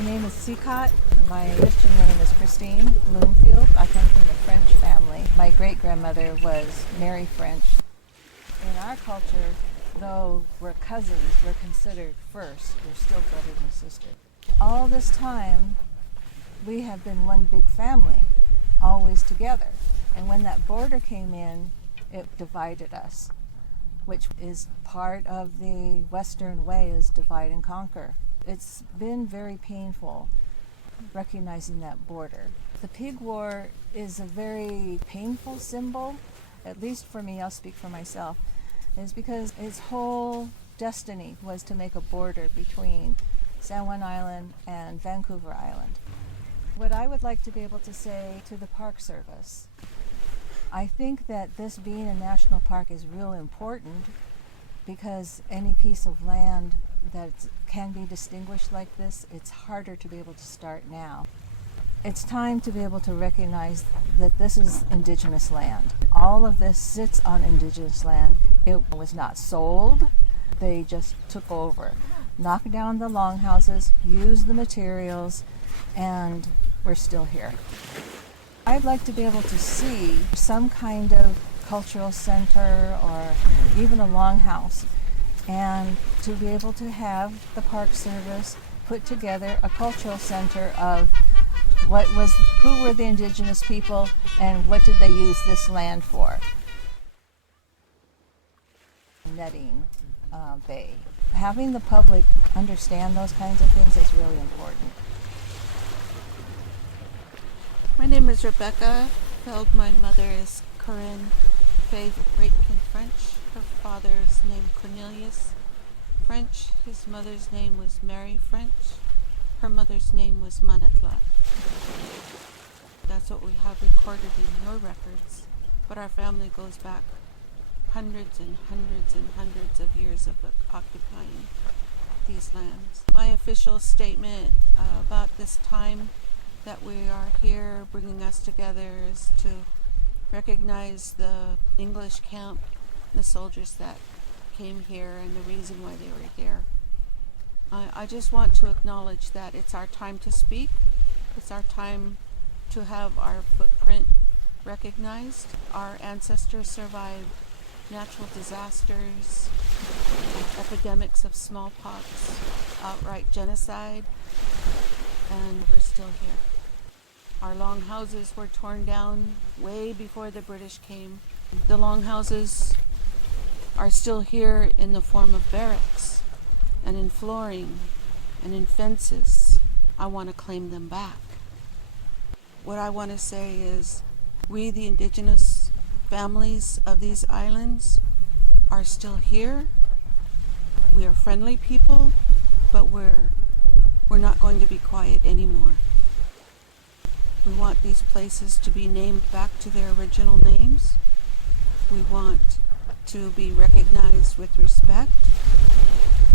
My name is Sikat. My Christian name is Christine Bloomfield. I come from a French family. My great-grandmother was Mary French. In our culture, though we're cousins, we're considered first. We're still brothers and sisters. All this time, we have been one big family, always together. And when that border came in, it divided us, which is part of the Western way, is divide and conquer. It's been very painful recognizing that border. The pig war is a very painful symbol, at least for me, I'll speak for myself, is because its whole destiny was to make a border between San Juan Island and Vancouver Island. What I would like to be able to say to the Park Service, I think that this being a national park is real important, because any piece of land that can be distinguished like this, it's harder to be able to start now. It's time to be able to recognize that this is Indigenous land. All of this sits on Indigenous land. It was not sold. They just took over, knocked down the longhouses, used the materials, and we're still here. I'd like to be able to see some kind of cultural center or even a longhouse, and to be able to have the Park Service put together a cultural center of who were the Indigenous people and what did they use this land for. Netting Bay. Having the public understand those kinds of things is really important. My name is Rebecca Feld. My mother is Corinne Pave in French. Her father's name Cornelius French. His mother's name was Mary French. Her mother's name was Manatla. That's what we have recorded in your records. But our family goes back hundreds and hundreds and hundreds of years of occupying these lands. My official statement about this time that we are here bringing us together is to recognize the English camp, the soldiers that came here and the reason why they were here. I just want to acknowledge that it's our time to speak. It's our time to have our footprint recognized. Our ancestors survived natural disasters, epidemics of smallpox, outright genocide, and we're still here. Our longhouses were torn down way before the British came. The longhouses are still here in the form of barracks and in flooring and in fences. I want to claim them back. What I want to say is we, the Indigenous families of these islands, are still here. We are friendly people, but we're not going to be quiet anymore. We want these places to be named back to their original names. We want to be recognized with respect.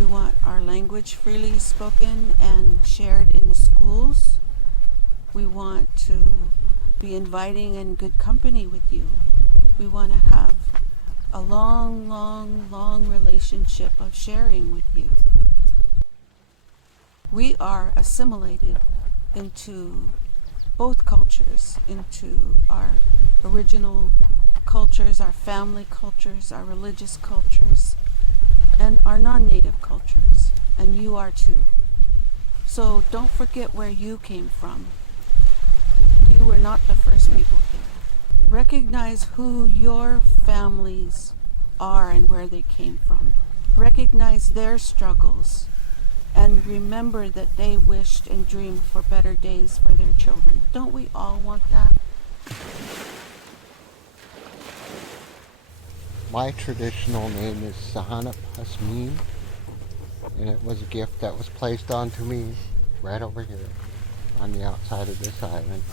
We want our language freely spoken and shared in the schools. We want to be inviting and good company with you. We want to have a long, long, long relationship of sharing with you. We are assimilated into both cultures, into our original cultures, our family cultures, our religious cultures, and our non-native cultures, and you are too. So don't forget where you came from. You were not the first people here. Recognize who your families are and where they came from. Recognize their struggles, and remember that they wished and dreamed for better days for their children. Don't we all want that? My traditional name is SÁNEĆ, and it was a gift that was placed onto me right over here on the outside of this island.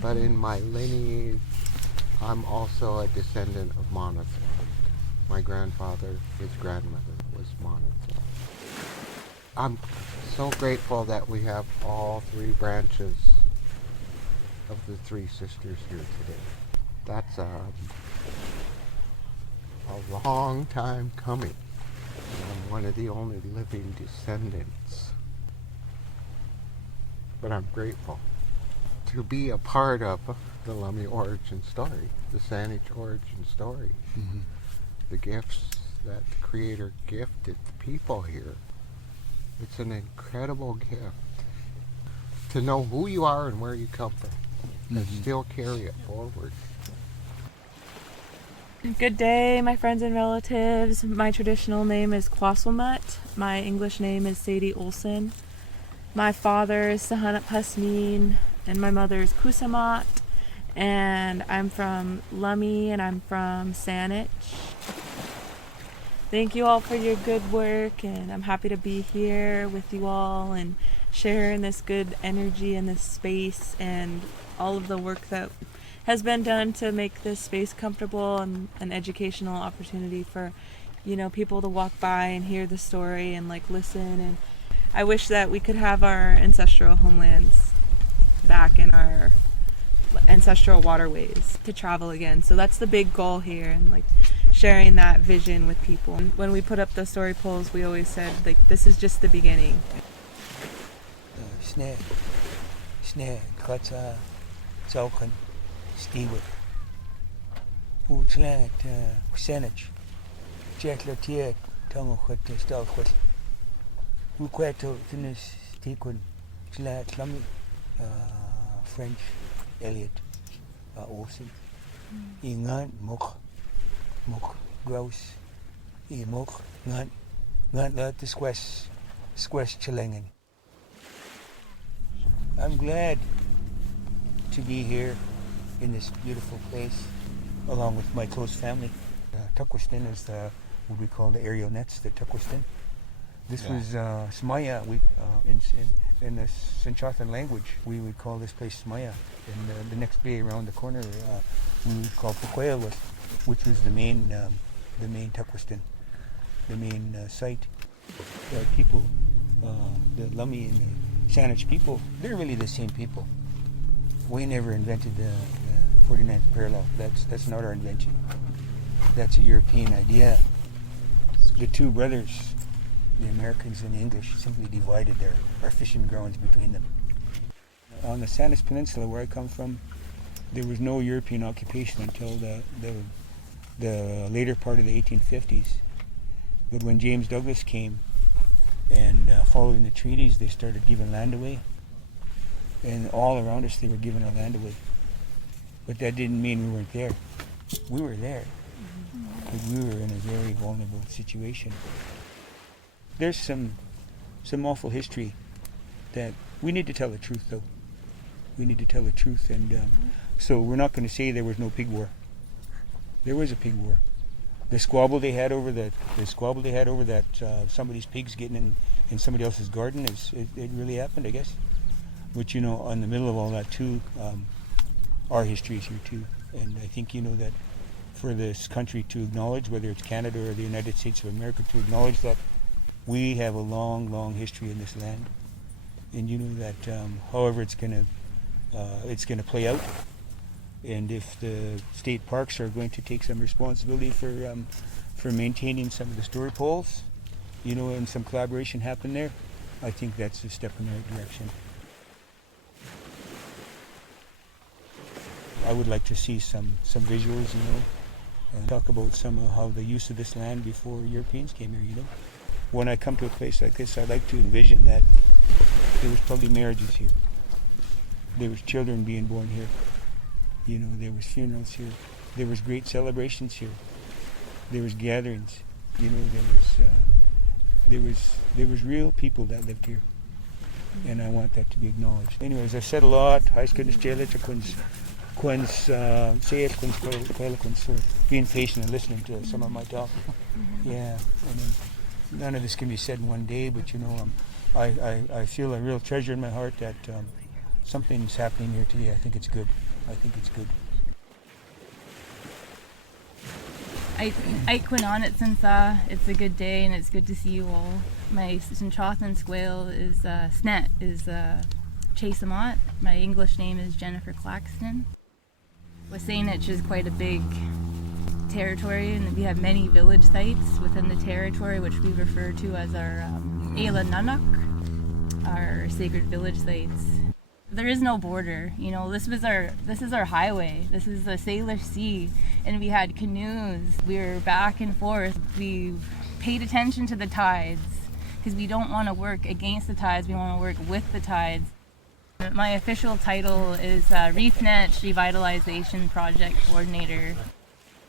But in my lineage, I'm also a descendant of Smiuth. My grandfather, his grandmother was Smiuth. I'm so grateful that we have all three branches of the three sisters here today. That's a long time coming. I'm one of the only living descendants. but I'm grateful to be a part of the Lummi origin story, the SÁNEĆ origin story. The gifts that the Creator gifted the people here. It's an incredible gift to know who you are and where you come from, and still carry it forward. Good day, my friends and relatives. My traditional name is Quasselmut. My English name is Sadie Olson. My father is Sahanat Pasmin, and my mother is Kusamat. And I'm from Lummi, and I'm from SÁNEĆ. Thank you all for your good work, and I'm happy to be here with you all and sharing this good energy in this space and all of the work that has been done to make this space comfortable and an educational opportunity for, you know, people to walk by and hear the story and like listen. And I wish that we could have our ancestral homelands back in our ancestral waterways to travel again. So that's the big goal here, and like sharing that vision with people. And when we put up the story poles, we always said like this is just the beginning. Snare, Kratza, Zauken, Stewart, Utslat, SÁNEČ, Jetler Tiet, Tongochut, Stalchut, Ukweto, Finis, Stikun, Slat, Lummi, French, Elliot, Olsen, Ingan, Mok, Grouse, Mok, Ngan, Lat, the Squash Chillingan. I'm glad to be here in this beautiful place, along with my close family. Tukwestin is what we call the aerial nets, the Tukwestin. This was Smaya. In the Sinchothan language, we would call this place Smaya. And the next bay around the corner, we would call Pukwea, which was the main Tukwestin, the main site. The people, the Lummi and the SÁNEČ people, they're really the same people. We never invented the 49th parallel. That's not our invention. That's a European idea. The two brothers, the Americans and the English, simply divided our fishing grounds between them. On the SÁNEČ Peninsula, where I come from, there was no European occupation until the later part of the 1850s. But when James Douglas came, and following the treaties, they started giving land away. And all around us, they were giving our land away. But that didn't mean we weren't there. We were there. But we were in a very vulnerable situation. There's some awful history that we need to tell the truth, though. We need to tell the truth, and so we're not going to say there was no pig war. There was a pig war. The squabble they had over that somebody's pigs getting in somebody else's garden it really happened, I guess. But you know, in the middle of all that too, our history is here too, and I think you know that for this country to acknowledge, whether it's Canada or the United States of America, to acknowledge that we have a long, long history in this land, and you know that however it's gonna play out. And if the state parks are going to take some responsibility for maintaining some of the story poles, you know, and some collaboration happen there, I think that's a step in the right direction. I would like to see some visuals, you know, and talk about some of how the use of this land before Europeans came here, you know. When I come to a place like this, I like to envision that there was probably marriages here. There was children being born here. You know, there was funerals here. There was great celebrations here. There was gatherings. You know, there was real people that lived here, and I want that to be acknowledged. Anyways, I said a lot. Being patient and listening to some of my talk. Yeah, I mean, none of this can be said in one day, but you know, I feel a real treasure in my heart that something's happening here today. I think it's good. Aikwin on it since it's a good day and it's good to see you all. My Sinchothan squale is Snet is Chasamont. My English name is Jennifer Claxton. SÁNEČ is quite a big territory, and we have many village sites within the territory, which we refer to as our Eila Nunuk, our sacred village sites. There is no border, you know. This is our highway. This is the Salish Sea, and we had canoes. We were back and forth. We paid attention to the tides because we don't want to work against the tides. We want to work with the tides. My official title is Reenactment Revitalization Project Coordinator.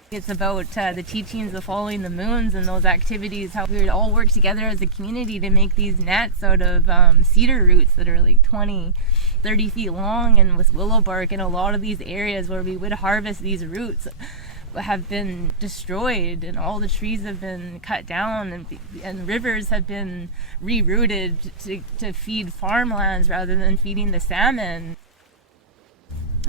It's about the teachings of following the moons and those activities, how we would all work together as a community to make these nets out of cedar roots that are like 20, 30 feet long, and with willow bark. And a lot of these areas where we would harvest these roots have been destroyed, and all the trees have been cut down, and rivers have been rerouted to feed farmlands rather than feeding the salmon.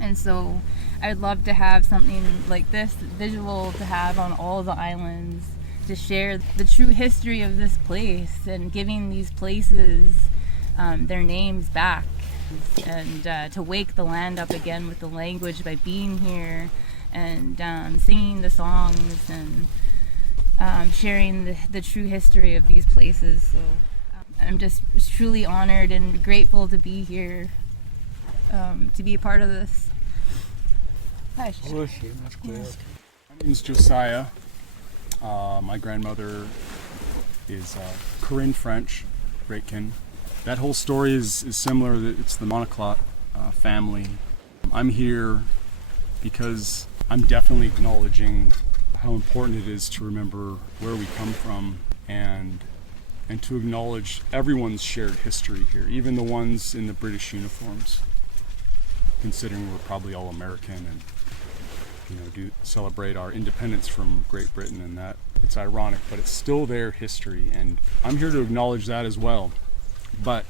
And so I'd love to have something like this visual to have on all the islands to share the true history of this place and giving these places their names back, and to wake the land up again with the language by being here and singing the songs and sharing the true history of these places. So I'm just truly honored and grateful to be here, to be a part of this. My name is Josiah. My grandmother is Corinne French, Greatkin. That whole story is similar. It's the Monoclot family. I'm here because I'm definitely acknowledging how important it is to remember where we come from and to acknowledge everyone's shared history here, even the ones in the British uniforms, considering we're probably all American and do celebrate our independence from Great Britain, and that it's ironic, but it's still their history, and I'm here to acknowledge that as well. But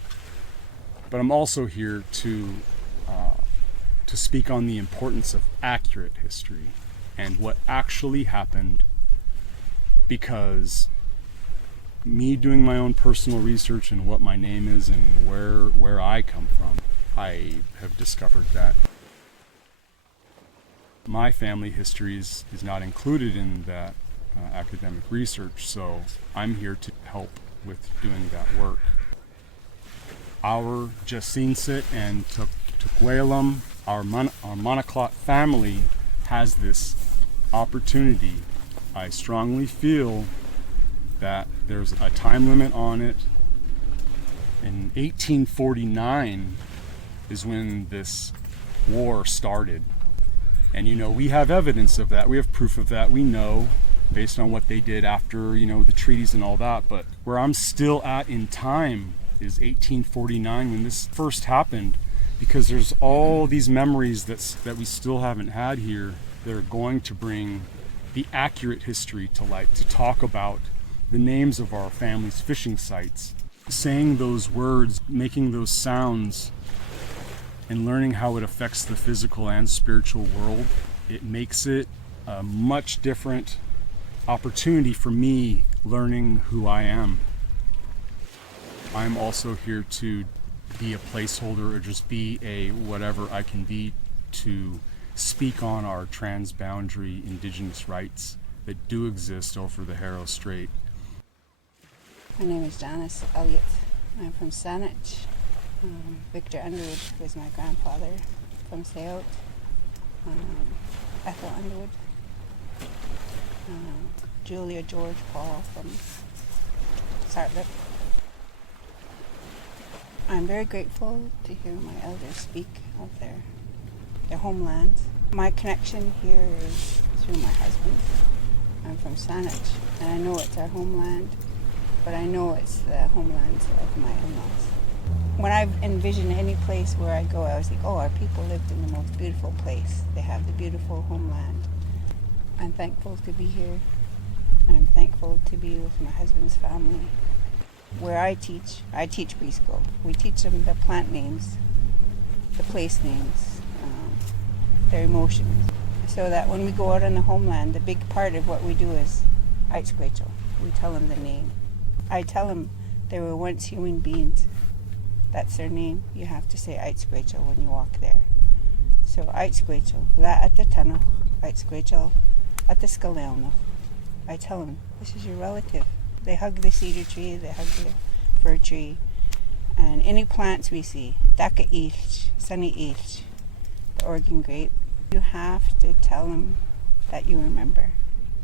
I'm also here to speak on the importance of accurate history and what actually happened, because me doing my own personal research and what my name is and where I come from, I have discovered that my family history is not included in that academic research, so I'm here to help with doing that work. Our Jacinset and Clallam, our Monoclot family has this opportunity. I strongly feel that there's a time limit on it. In 1849 is when this war started. And we have evidence of that. We have proof of that. We know based on what they did after, the treaties and all that. But where I'm still at in time is 1849 when this first happened, because there's all these memories that we still haven't had here that are going to bring the accurate history to light, to talk about the names of our family's fishing sites, saying those words, making those sounds, and learning how it affects the physical and spiritual world. It makes it a much different opportunity for me learning who I am. I'm also here to be a placeholder or just be a whatever I can be to speak on our transboundary indigenous rights that do exist over the Harrow Strait. My name is Janice Elliott. I'm from SÁNEČ. Victor Underwood was my grandfather from Smiuth. Ethel Underwood. Julia George Paul from Sartlip. I'm very grateful to hear my elders speak of their homeland. My connection here is through my husband. I'm from SÁNEČ, and I know it's our homeland, but I know it's the homelands of my in-laws. When I envision any place where I go, I always think, oh, our people lived in the most beautiful place. They have the beautiful homeland. I'm thankful to be here. I'm thankful to be with my husband's family. Where I teach preschool. We teach them the plant names, the place names, their emotions, so that when we go out on the homeland, the big part of what we do is Aitsquechel. We tell them the name. I tell them they were once human beings. That's their name. You have to say Aitsquechel when you walk there. So Aitsquechel, la at the Tanach, Aitsquechel at the Clallam. I tell them, this is your relative. They hug the cedar tree, they hug the fir tree, And any plants we see, Daka Each, Sunny Each, the Oregon grape, you have to tell them that you remember.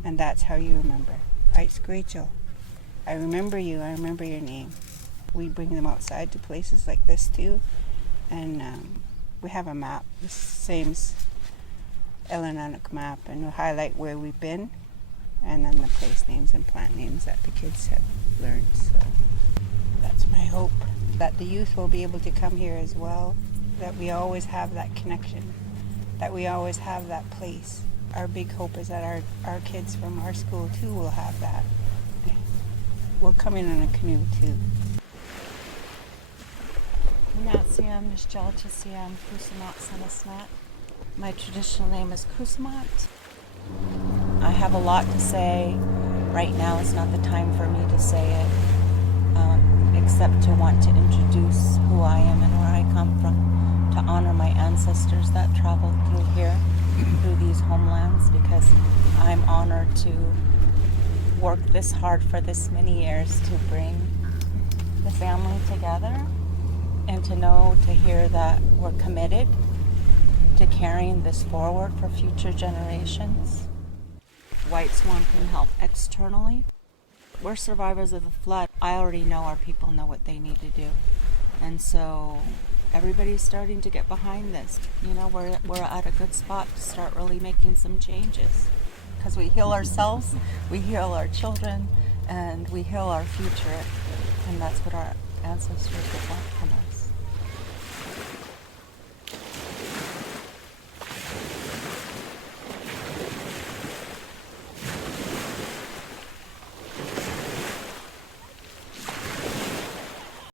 And that's how you remember. Right, Rachel? I remember you, I remember your name. We bring them outside to places like this too. And we have a map, the same Illinois map, and we'll highlight where we've been, and then the place names and plant names that the kids have learned. So that's my hope, that the youth will be able to come here as well, that we always have that connection, that we always have that place. Our big hope is that our kids from our school too will have that. We'll come in on a canoe too. Natsiam, Nishjalchasiam, Kusamat Sanasnat. My traditional name is Kusamat. I have a lot to say. Right now is not the time for me to say it, except to want to introduce who I am and where I come from, to honor my ancestors that traveled through here, through these homelands, because I'm honored to work this hard for this many years to bring the family together, and to hear that we're committed to carrying this forward for future generations. White Swan can help externally. We're survivors of the flood. I already know our people know what they need to do. And so everybody's starting to get behind this. You know, we're at a good spot to start really making some changes. Because we heal ourselves, we heal our children, and we heal our future. And that's what our ancestors would want from us.